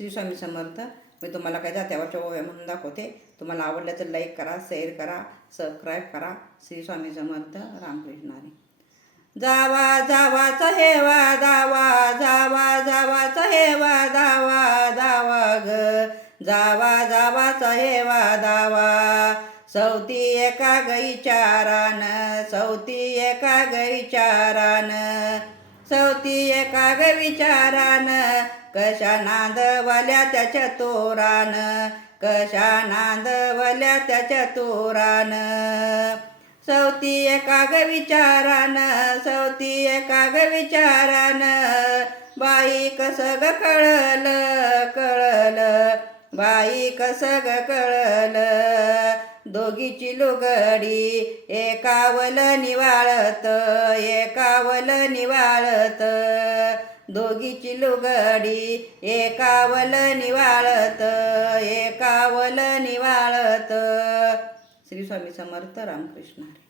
श्री स्वामी समर्थ. मी तुम्हाला काय जात्यावरच्या ओव्या म्हणून दाखवते. तुम्हाला आवडलं तर लाईक करा, शेअर करा, सबस्क्राईब करा. श्री स्वामी समर्थ. रामकृष्ण हरी. जावा जावाचा हेवा दावा, जावा जावाचा हेवा दावा, दावा ग जावा जावाचा हेवा दावा. सौती एका गाईच्या रान, सौती एका गाईच्या रान, सौती एका गाईच्या रान. कशा नांदवल्या त्याच्या तोरान, कशा नांदवल्या त्याच्या तोरान. सौती एका गाईच्या रान, सौती एका गाईच्या रान. बाई कसं ग कळलं कळलं, बाई कसं ग कळलं. दोघीची लुगडी एकावल निवाळत, एकावल निवाळत. दोघीची लुगडी एकावल निवाळत, एकावल निवाळत. श्री स्वामी समर्थ. रामकृष्ण हरी.